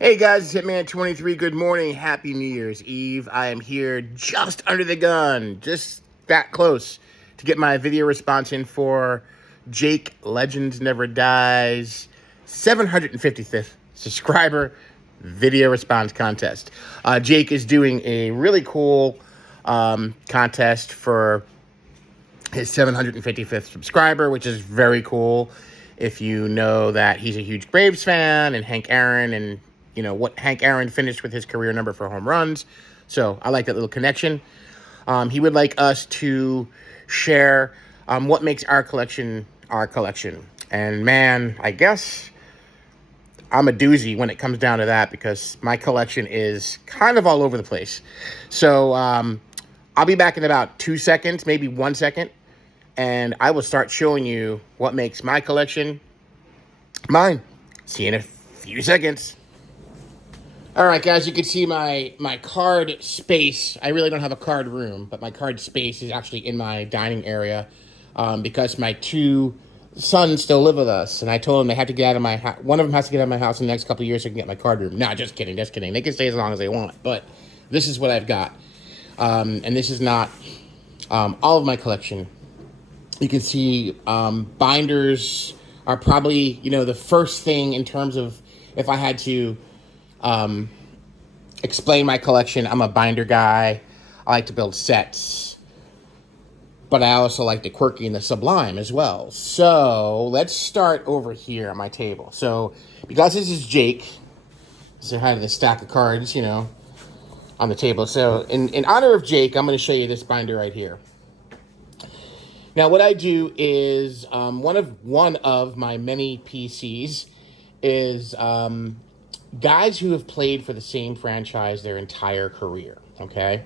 Hey guys, it's Hitman23. Good morning. Happy New Year's Eve. I am here just under the gun, just that close to get my video response in for Jake Legends Never Dies 755th subscriber video response contest. Jake is doing a really cool contest for his 755th subscriber, which is very cool. If you know that he's a huge Braves fan and Hank Aaron and you know what Hank Aaron finished with his career number for home runs. So I like that little connection. He would like us to share what makes our collection our collection. And man, I guess I'm a doozy when it comes down to that because my collection is kind of all over the place. So I'll be back in about 2 seconds, maybe 1 second. And I will start showing you what makes my collection mine. See you in a few seconds. All right, guys, you can see my card space. I really don't have a card room, but my card space is actually in my dining area because my two sons still live with us. And I told them they have to get out of my house. One of them has to get out of my house in the next couple of years so I can get my card room. No, just kidding, just kidding. They can stay as long as they want, but this is what I've got. And this is not all of my collection. You can see binders are probably, the first thing in terms of if I had to explain my collection. I'm a binder guy. I like to build sets. But I also like the quirky and the sublime as well. So let's start over here on my table. So because this is Jake, so I have this stack of cards, on the table. So in honor of Jake, I'm going to show you this binder right here. Now, what I do is one of my many PCs is guys who have played for the same franchise their entire career, okay?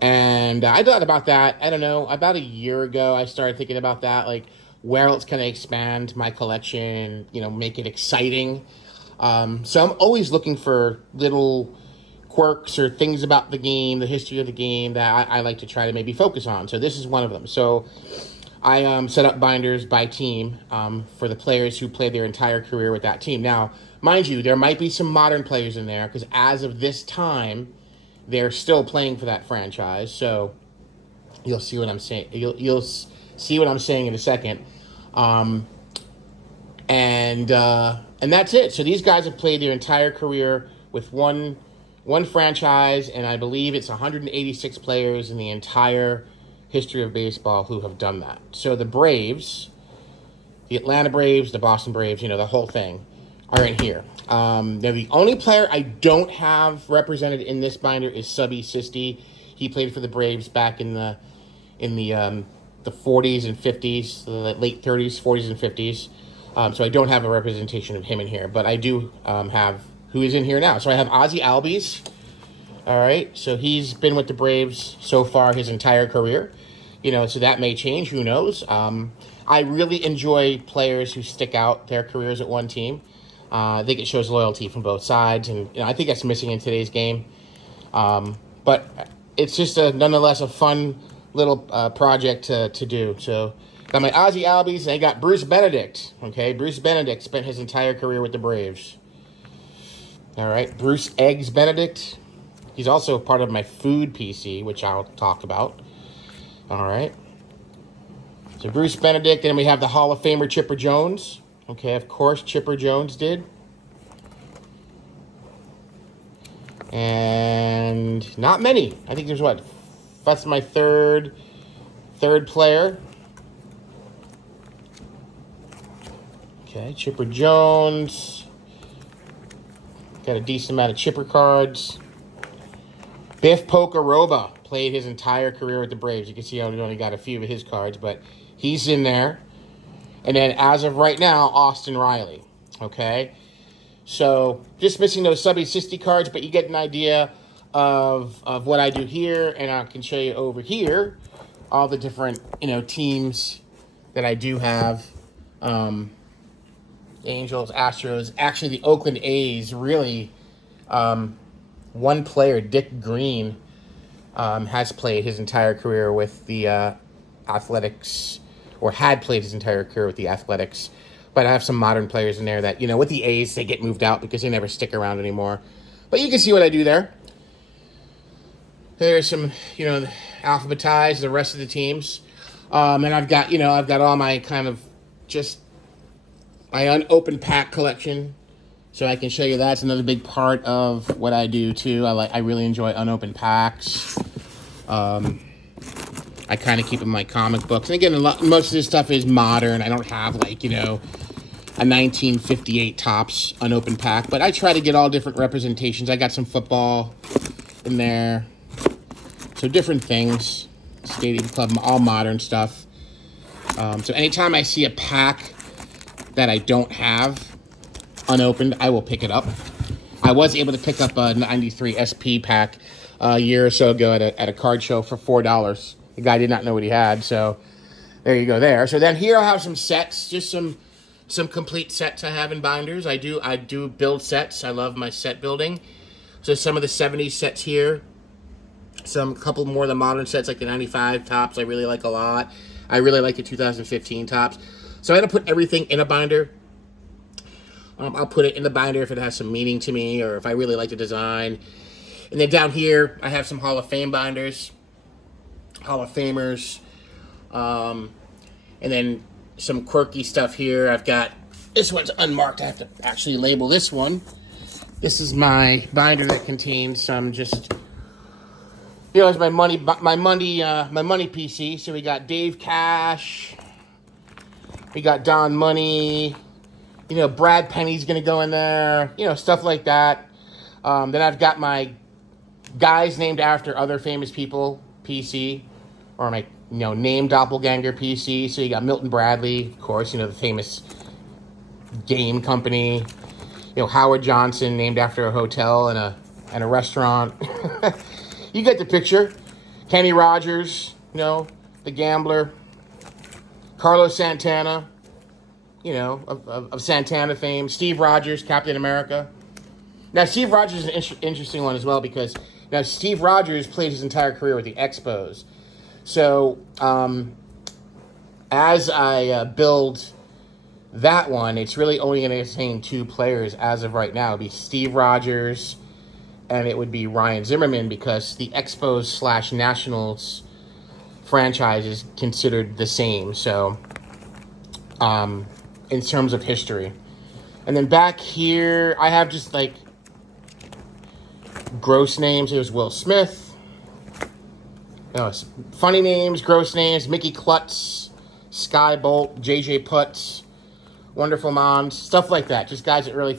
And I thought about that, I don't know, about a year ago, I started thinking about that, like where else can I expand my collection, make it exciting. So I'm always looking for little quirks or things about the game, the history of the game that I like to try to maybe focus on. So this is one of them. So I set up binders by team for the players who played their entire career with that team. Now, mind you, there might be some modern players in there because as of this time, they're still playing for that franchise. So you'll see what I'm saying. You'll see what I'm saying in a second. And that's it. So these guys have played their entire career with one franchise, and I believe it's 186 players in the entire history of baseball who have done that. So the Braves, the Atlanta Braves, the Boston Braves, the whole thing, are in here. Now the only player I don't have represented in this binder is Subby Sisti. He played for the Braves back in the 40s and 50s, the late 30s, 40s and 50s. So I don't have a representation of him in here, but I do have who is in here now. So I have Ozzie Albies. All right, so he's been with the Braves so far his entire career. So that may change, who knows. I really enjoy players who stick out their careers at one team. I think it shows loyalty from both sides, and I think that's missing in today's game. But it's just nonetheless a fun little project to do. So got my Ozzie Albies, and I got Bruce Benedict. Okay, Bruce Benedict spent his entire career with the Braves. All right, Bruce Eggs Benedict. He's also part of my food PC, which I'll talk about. All right. So Bruce Benedict, and we have the Hall of Famer Chipper Jones. Okay, of course, Chipper Jones did. And not many. I think there's that's my third player. Okay, Chipper Jones. Got a decent amount of Chipper cards. Biff Pocoroba played his entire career with the Braves. You can see how he only got a few of his cards, but he's in there. And then as of right now, Austin Riley. Okay? So just missing those Subby Sisti cards, but you get an idea of what I do here, and I can show you over here all the different, teams that I do have. Angels, Astros, actually the Oakland A's really one player, Dick Green, has played his entire career with the Athletics, or had played his entire career with the Athletics. But I have some modern players in there that, with the A's, they get moved out because they never stick around anymore. But you can see what I do there. There's some, alphabetized the rest of the teams. And I've got all my kind of just my unopened pack collection. So I can show you that's another big part of what I do too. I really enjoy unopened packs. I kind of keep in my comic books. And again, most of this stuff is modern. I don't have a 1958 Topps unopened pack, but I try to get all different representations. I got some football in there. So different things. Stadium Club, all modern stuff. So anytime I see a pack that I don't have unopened, I will pick it up. I was able to pick up a 93 SP pack a year or so ago at a card show for $4. The guy did not know what he had, so there you go there. So then here I have some sets, just some complete sets I have in binders. I do build sets. I love my set building. So some of the 70s sets here. Couple more of the modern sets like the 95 Topps I really like a lot. I really like the 2015 Topps. So I'm going to put everything in a binder. I'll put it in the binder if it has some meaning to me or if I really like the design. And then down here, I have some Hall of Fame binders. Hall of Famers. And then some quirky stuff here. I've got, this one's unmarked. I have to actually label this one. This is my binder that contains some just, it's my money PC. So we got Dave Cash. We got Don Money. Brad Penny's going to go in there. Stuff like that. Then I've got my guys named after other famous people PC. Or my, name doppelganger PC. So you got Milton Bradley, of course, the famous game company. Howard Johnson, named after a hotel and a restaurant. You get the picture. Kenny Rogers, the gambler. Carlos Santana, of Santana fame. Steve Rogers, Captain America. Now, Steve Rogers is an interesting one as well because now Steve Rogers played his entire career with the Expos. So, as I build that one, it's really only going to contain 2 players as of right now. It would be Steve Rogers and it would be Ryan Zimmerman because the Expos / Nationals franchise is considered the same. So, in terms of history. And then back here, I have just gross names. There's Will Smith. Funny names, gross names. Mickey Klutz, Sky Bolt, JJ Putz, Wonderful Moms, stuff like that. Just guys that really,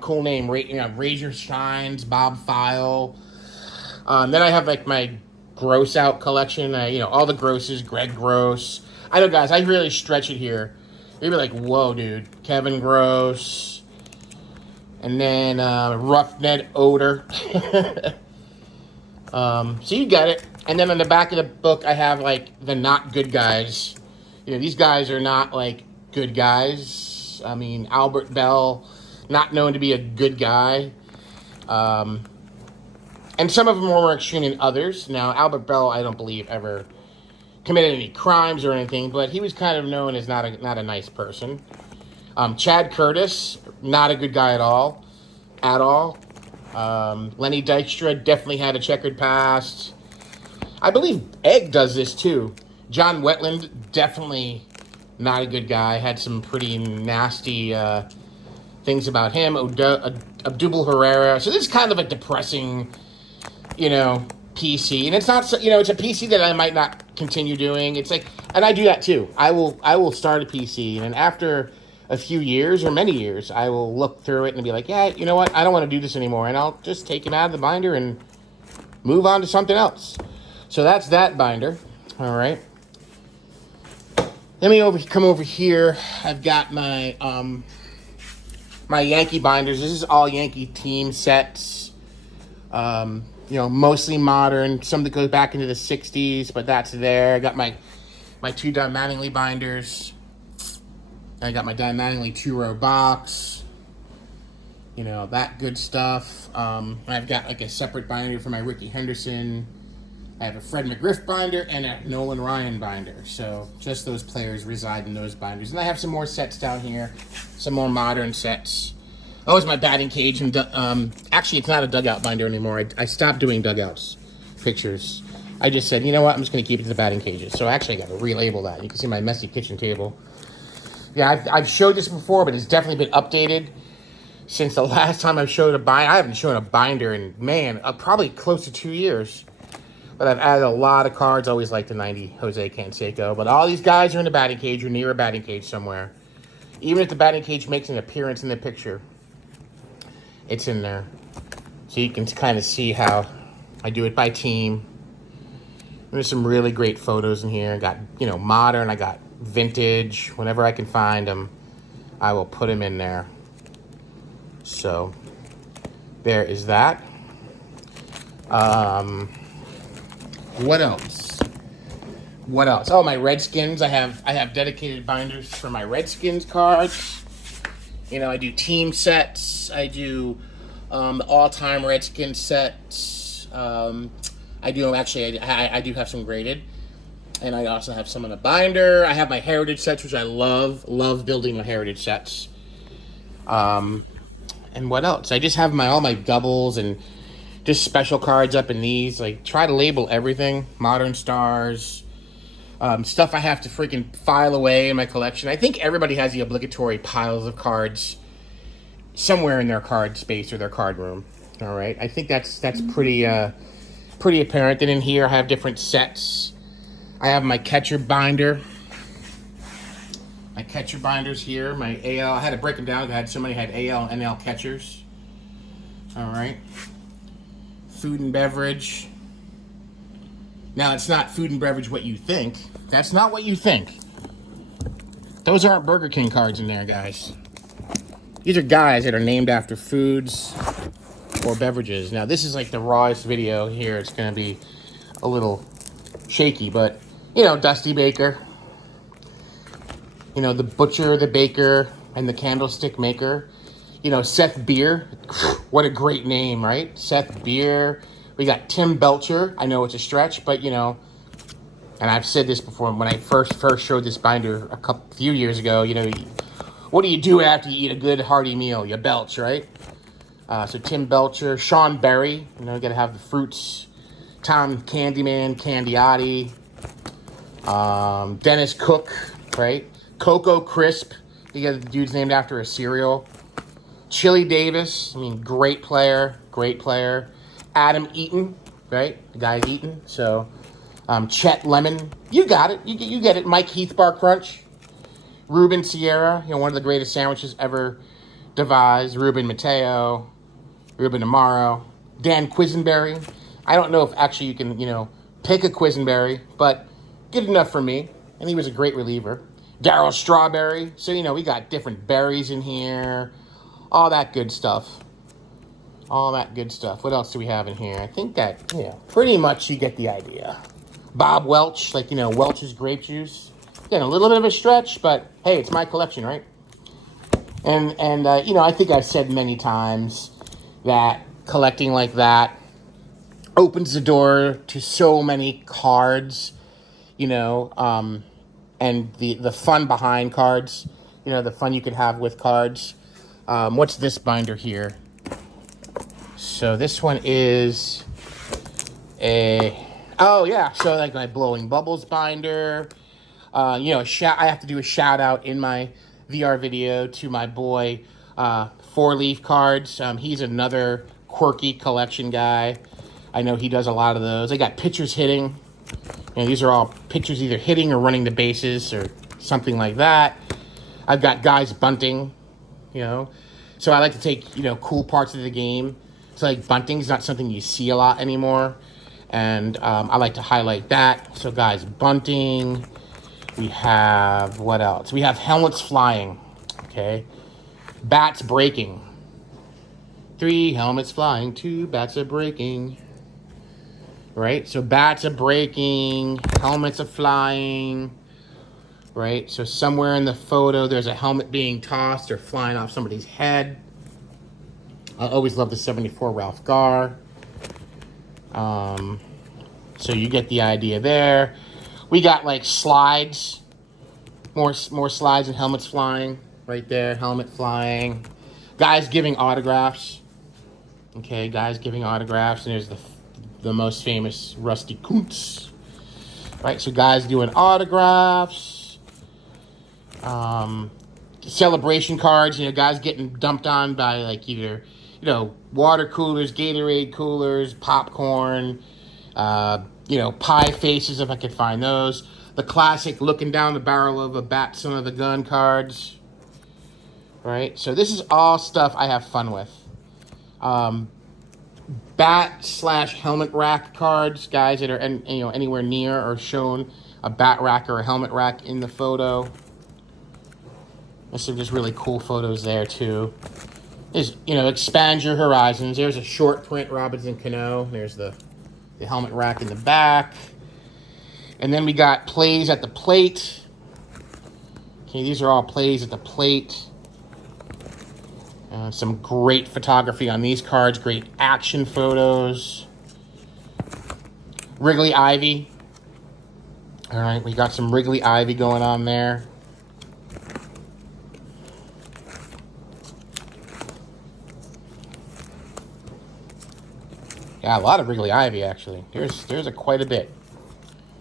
cool name. Razor Shines, Bob File. Then I have my gross out collection. All the grosses, Greg Gross. I know, guys, I really stretch it here. You'd be like, whoa, dude. Kevin Gross. And then Rough Ned Oder. So you got it. And then on the back of the book, I have, the not good guys. These guys are not, good guys. I mean, Albert Bell, not known to be a good guy. And some of them are more extreme than others. Now, Albert Bell, I don't believe, ever committed any crimes or anything, but he was kind of known as not a nice person. Chad Curtis, not a good guy at all. Lenny Dykstra definitely had a checkered past. I believe Egg does this too. John Wetland, definitely not a good guy. Had some pretty nasty things about him. Abdul Herrera. So this is kind of a depressing, PC. And it's not, it's a PC that I might not continue doing. It's and I do that too. I will start a PC, and then after a few years or many years, I will look through it and be like, yeah, you know what? I don't want to do this anymore. And I'll just take him out of the binder and move on to something else. So that's that binder. All right. Let me come over here. I've got my my Yankee binders. This is all Yankee team sets. Mostly modern. Some that goes back into the 60s, but that's there. I got my 2 Don Mattingly binders. I got my Don Mattingly 2-row box. That good stuff. I've got a separate binder for my Ricky Henderson I have a Fred McGriff binder and a Nolan Ryan binder. So just those players reside in those binders. And I have some more sets down here, some more modern sets. Oh, it's my batting cage. And actually, it's not a dugout binder anymore. I stopped doing dugouts pictures. I just said, you know what? I'm just going to keep it to the batting cages. So actually, I got to relabel that. You can see my messy kitchen table. Yeah, I've showed this before, but it's definitely been updated since the last time I showed a binder. I haven't shown a binder in, man, probably close to 2 years. But I've added a lot of cards. Always like the 90 Jose Canseco. But all these guys are in the batting cage or near a batting cage somewhere. Even if the batting cage makes an appearance in the picture, it's in there. So you can kind of see how I do it by team. There's some really great photos in here. I got, modern. I got vintage. Whenever I can find them, I will put them in there. So there is that. What else? What else? Oh, my Redskins. I have dedicated binders for my Redskins cards. I do team sets. I do the all-time Redskins sets. I do actually. I do have some graded, and I also have some in a binder. I have my heritage sets, which I love building my heritage sets. And what else? I just have all my doubles and just special cards up in these. Like, try to label everything. Modern stars. Stuff I have to freaking file away in my collection. I think everybody has the obligatory piles of cards somewhere in their card space or their card room. All right. I think that's pretty apparent. Then in here I have different sets. I have my catcher binder. My catcher binders here. My AL. I had to break them down. I had somebody had AL and NL catchers. All right. Food and beverage. Now, it's not food and beverage what you think. That's not what you think. Those aren't Burger King cards in there, guys. These are guys that are named after foods or beverages. Now, this is like the rawest video here. It's going to be a little shaky, but, Dusty Baker. The butcher, the baker, and the candlestick maker. Seth Beer. What a great name, right? Seth Beer. We got Tim Belcher. I know it's a stretch, but, and I've said this before, when I first showed this binder a few years ago, what do you do after you eat a good hearty meal? You belch, right? So Tim Belcher, Sean Berry, you got to have the fruits. Tom Candyman, Candiotti. Dennis Cook, right? Coco Crisp. You got the dude's named after a cereal. Chili Davis, great player. Adam Eaton, right? The guy's Eaton. So, Chet Lemon, you got it. You get it. Mike Heath Bar Crunch. Ruben Sierra, one of the greatest sandwiches ever devised. Ruben Mateo. Ruben Amaro. Dan Quisenberry. I don't know if actually you can, pick a Quisenberry, but good enough for me. And he was a great reliever. Darryl Strawberry. So, we got different berries in here. All that good stuff. What else do we have in here? I think that, pretty much you get the idea. Bob Welch, Welch's grape juice. Again, a little bit of a stretch, but hey, it's my collection, right? And I think I've said many times that collecting like that opens the door to so many cards, and the fun behind cards, the fun you could have with cards. What's this binder here? So this one is so like my Blowing Bubbles binder. I have to do a shout out in my VR video to my boy, Four Leaf Cards. He's another quirky collection guy. I know he does a lot of those. I got pitchers hitting. These are all pitchers either hitting or running the bases or something like that. I've got guys bunting, So I like to take, cool parts of the game. So like bunting is not something you see a lot anymore. And I like to highlight that. So guys, bunting. We have, what else? We have helmets flying, okay? Bats breaking. 3 helmets flying, 2 bats are breaking. Right? So bats are breaking, helmets are flying. Right? So somewhere in the photo, there's a helmet being tossed or flying off somebody's head. I always love the 74 Ralph Garr. So you get the idea there. We got like slides, more slides and helmets flying right there. Helmet flying. Guys giving autographs. Okay, guys giving autographs. And there's the most famous Rusty Kuntz. Right, so guys doing autographs. Celebration cards. You know, guys getting dumped on by like either, you know, water coolers, Gatorade coolers, popcorn. You know, pie faces, if I could find those. The classic looking down the barrel of a bat, son of the gun cards. Right? So this is all stuff I have fun with. Bat/helmet rack cards, guys that are anywhere near or shown a bat rack or a helmet rack in the photo. There's some just really cool photos there too. Is, you know, expand your horizons. There's a short print Robinson Cano. There's the helmet rack in the back. And then we got plays at the plate. Okay, these are all plays at the plate. Some great photography on these cards. Great action photos. Wrigley Ivy. All right, we got some Wrigley Ivy going on there. Yeah, a lot of Wrigley Ivy, actually. There's quite a bit.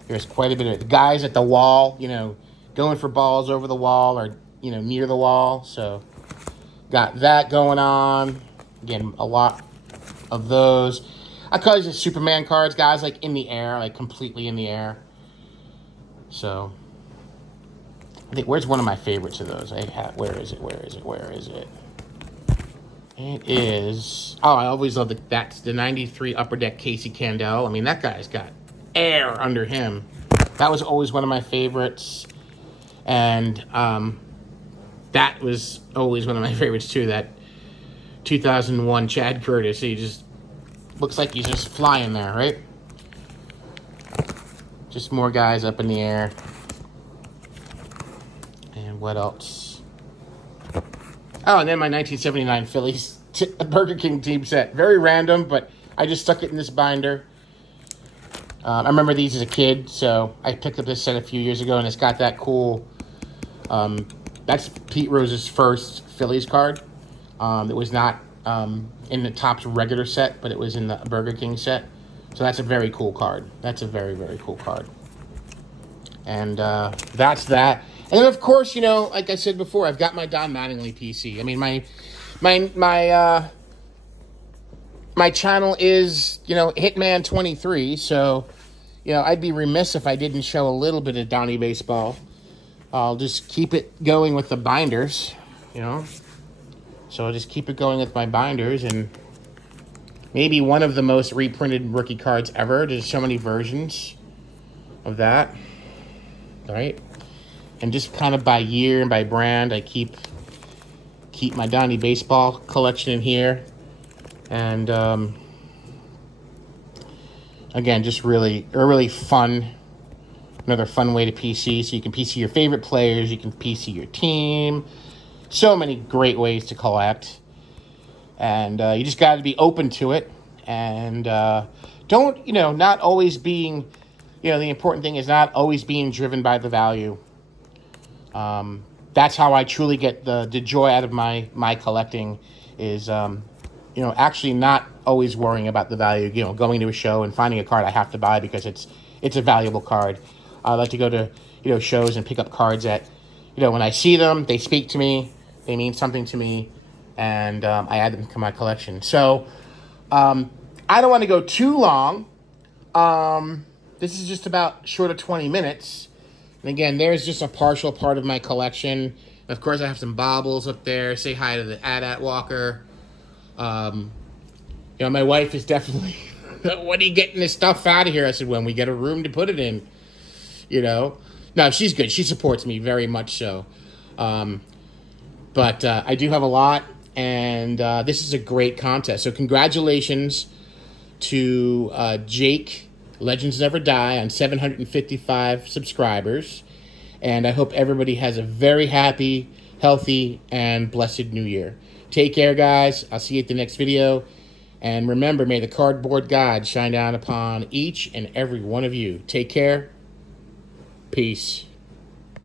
There's quite a bit of it. The guys at the wall, you know, going for balls over the wall or, you know, near the wall. So, got that going on. Again, a lot of those. I call these the Superman cards, guys, like in the air, like completely in the air. So, I think, where's one of my favorites of those? Where is it? It is... Oh, I always love that's the 93 Upper Deck Casey Candell. I mean, that guy's got air under him. That was always one of my favorites. And that was always one of my favorites, too. That 2001 Chad Curtis. He just looks like he's just flying there, right? Just more guys up in the air. And what else? Oh, and then my 1979 Phillies Burger King team set. Very random, but I just stuck it in this binder. I remember these as a kid, so I picked up this set a few years ago, and it's got that cool... that's Pete Rose's first Phillies card. It was not in the Topps regular set, but it was in the Burger King set. So that's a very cool card. That's a very, very cool card. And that's that. And then, of course, you know, like I said before, I've got my Don Mattingly PC. I mean, my channel is, you know, Hitman 23, so, you know, I'd be remiss if I didn't show a little bit of Donnie Baseball. I'll just keep it going with the binders, you know. So I'll just keep it going with my binders, and maybe one of the most reprinted rookie cards ever. There's so many versions of that, right? And just kind of by year and by brand, I keep my Donnie Baseball collection in here. And again, just really fun. Another fun way to PC. So you can PC your favorite players. You can PC your team. So many great ways to collect. And you just got to be open to it. And don't, you know, not always being, you know, the important thing is not always being driven by the value. That's how I truly get the joy out of my collecting is, you know, actually not always worrying about the value, you know, going to a show and finding a card I have to buy because it's a valuable card. I like to go to, you know, shows and pick up cards that, you know, when I see them, they speak to me, they mean something to me, and I add them to my collection. So, I don't want to go too long. This is just about short of 20 minutes. And again, there's just a partial part of my collection. Of course, I have some baubles up there. Say hi to the AT-AT Walker. You know, my wife is definitely, when are you getting this stuff out of here? I said, when we get a room to put it in, you know. No, she's good. She supports me very much so. But I do have a lot, and this is a great contest. So congratulations to Jake, Legends Never Die, on 755 subscribers. And I hope everybody has a very happy, healthy, and blessed new year. Take care, guys. I'll see you at the next video. And remember, may the cardboard God shine down upon each and every one of you. Take care. Peace.